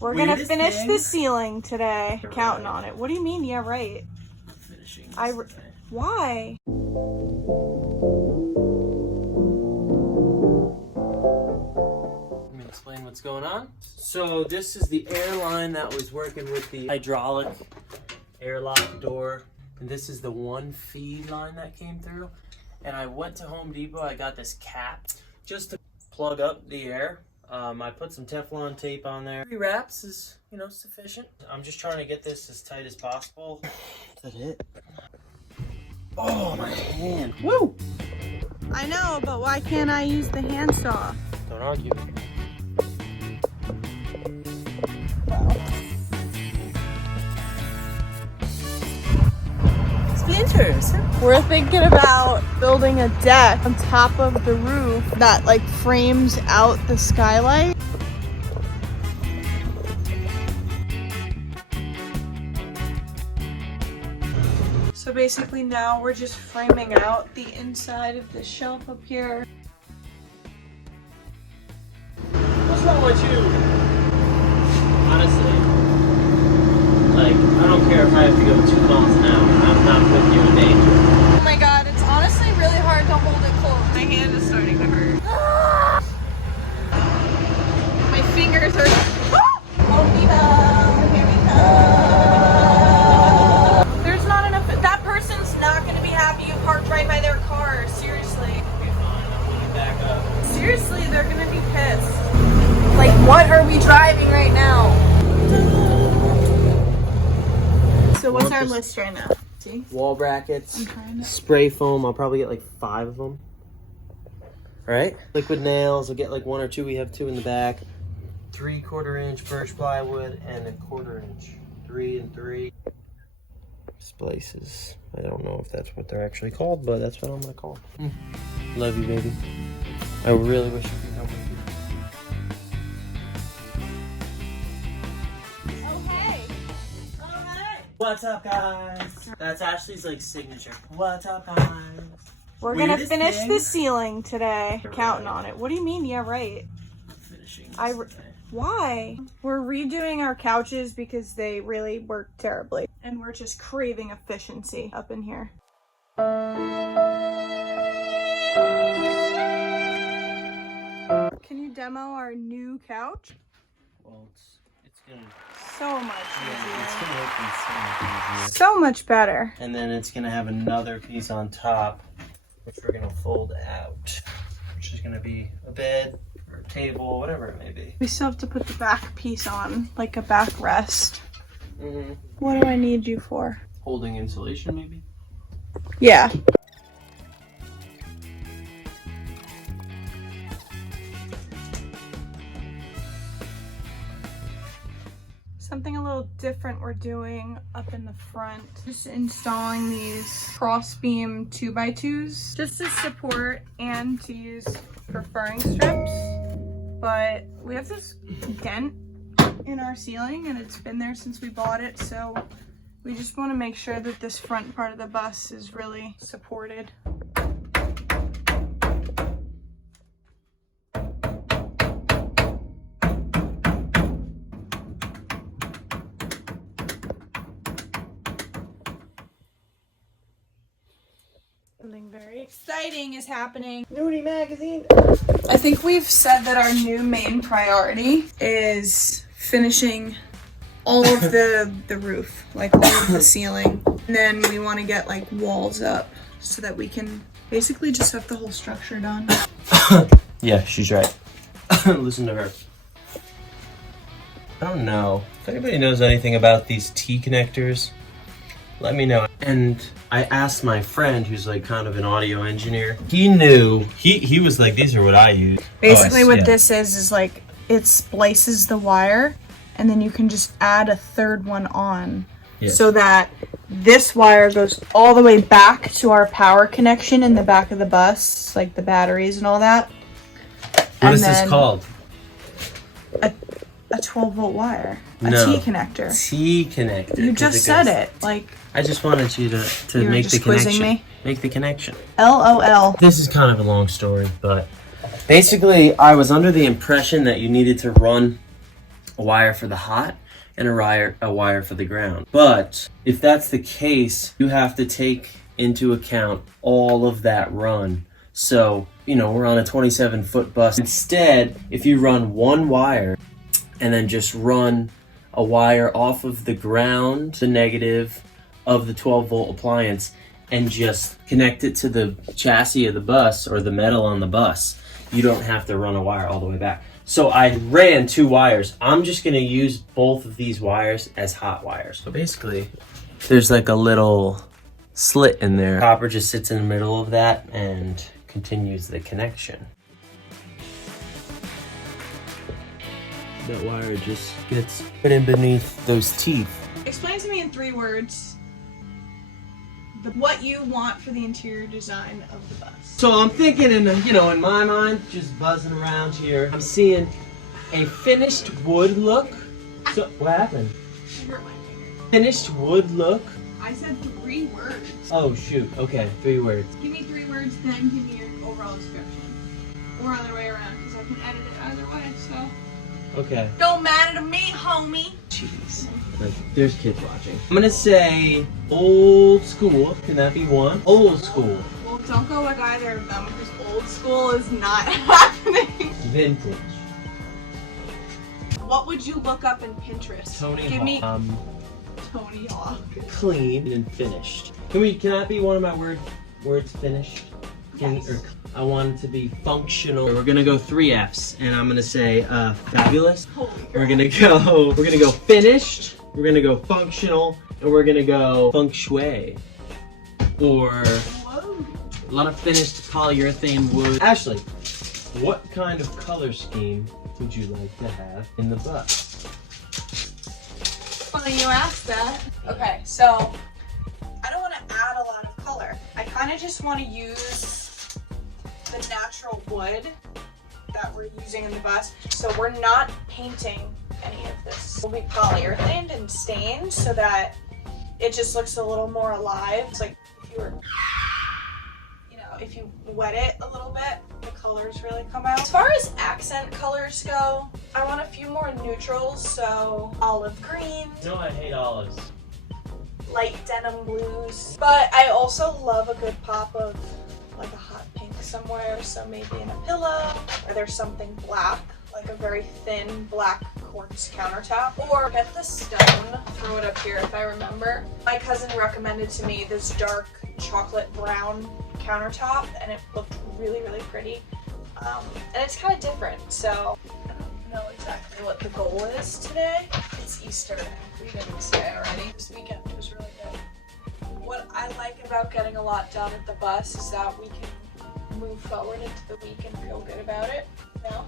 We're gonna finish the ceiling today. Counting on it. What do you mean? Yeah, right. Finishing. Why? Let me explain what's going on. So this is the air line that was working with the hydraulic airlock door. And this is the one feed line that came through. And I went to Home Depot, I got this cap just to plug up the air. I put some Teflon tape on there. 3 wraps is, you know, sufficient. I'm just trying to get this as tight as possible. Is that it? Oh, my hand. Woo! I know, but why can't I use the handsaw? Don't argue. Splinters. We're thinking about building a deck on top of the roof that like frames out the skylight. So basically now we're just framing out the inside of the shelf up here. What's wrong with you? Honestly, like, I don't care if I have to go 2 miles an hour. I'm not putting you in danger. Oh my god, it's honestly really hard to hold it close. My hand is starting to hurt. My fingers are... Oh, Viva! Here we go! There's not enough... That person's not going to be happy you parked right by their car. Seriously. Okay, fine. I'm putting it back up. Seriously, they're going to be pissed. Like, what are we driving right now? So what's our list right now? See? Wall brackets, I'm trying to... spray foam. I'll probably get like 5 of them. Right? Liquid nails. I'll get like 1 or 2. We have 2 in the back. 3/4 inch birch plywood and a 1/4 inch. 3 and 3. Splices. I don't know if that's what they're actually called, but that's what I'm gonna call them. Love you, baby. I really wish you could come with me. What's up, guys? That's Ashley's like signature. What's up, guys? We're gonna finish the ceiling today. Counting on it. What do you mean? Yeah, right. Finishing. Why? We're redoing our couches because they really work terribly. And we're just craving efficiency up in here. Can you demo our new couch? Well, it's gonna... So much Yeah, it's easier. gonna open so much easier. So much better. And then it's gonna have another piece on top, which we're gonna fold out, which is gonna be a bed or a table, whatever it may be. We still have to put the back piece on, like a backrest. Mm-hmm. What do I need you for? Holding insulation, maybe? Yeah. Something a little different we're doing up in the front. Just installing these cross-beam 2x2s just to support and to use for furring strips. But we have this dent in our ceiling and it's been there since we bought it, so we just want to make sure that this front part of the bus is really supported. Something very exciting is happening. Nudie magazine. I think we've said that our new main priority is finishing all of the roof, like all of the ceiling. And then we want to get like walls up so that we can basically just have the whole structure done. Yeah, she's right. Listen to her. I don't know. If anybody knows anything about these T connectors, let me know. And I asked my friend, who's like kind of an audio engineer. He knew. He was like, these are what I use. Basically what this is like it splices the wire and then you can just add a third one on. Yeah. So that this wire goes all the way back to our power connection in the back of the bus, like the batteries and all that. What is this called? A 12-volt wire. A No. T connector. T connector. You just said it. Like, I just wanted you to you were make just the connection. quizzing me? Make the connection. LOL. This is kind of a long story, but basically I was under the impression that you needed to run a wire for the hot and a wire for the ground. But if that's the case, you have to take into account all of that run. So, you know, we're on a 27-foot bus. Instead, if you run one wire and then just run a wire off of the ground, the negative of the 12-volt appliance, and just connect it to the chassis of the bus or the metal on the bus, you don't have to run a wire all the way back. So I ran 2 wires. I'm just gonna use both of these wires as hot wires. So basically, there's like a little slit in there. Copper just sits in the middle of that and continues the connection. That wire just gets put in beneath those teeth. Explain to me in 3 words what you want for the interior design of the bus. So I'm thinking in my mind, just buzzing around here, I'm seeing a finished wood look. So what happened? I hurt my finger. Finished wood look. I said 3 words. Oh shoot, okay, 3 words. Give me 3 words, then give me your overall description. Or other way around, because I can edit it either way, so. Okay. Don't matter to me, homie. Jeez. There's kids watching. I'm gonna say old school. Can that be one? Old school. Well, don't go with either of them, because old school is not happening. Vintage. What would you look up in Pinterest? Give me Tony Hawk. Clean and finished. Can that be one of my words? Finished. Clean, Yes. or I want it to be functional. We're gonna go 3 F's, and I'm gonna say fabulous. Holy crap. We're gonna go finished. We're gonna go functional, and we're gonna go feng shui. Or Whoa. a lot of finished polyurethane wood. Ashley, what kind of color scheme would you like to have in the bus? Funny you asked that. Okay, so I don't want to add a lot of color. I kind of just want to use the natural wood that we're using in the bus. So we're not painting any of this. We'll be polyurethane and stained so that it just looks a little more alive. It's like if you were, if you wet it a little bit, the colors really come out. As far as accent colors go, I want a few more neutrals, so olive green. No, I hate olives. Light denim blues. But I also love a good pop of like a hot pink somewhere, so maybe in a pillow, or there's something black, like a very thin black quartz countertop. Or get the stone, throw it up here if I remember. My cousin recommended to me this dark chocolate brown countertop, and it looked really, really pretty. And it's kind of different, so I don't know exactly what the goal is today. It's Easter, we didn't say already. This weekend was really good. What I like about getting a lot done at the bus is that we can move forward into the week and feel good about it, you know?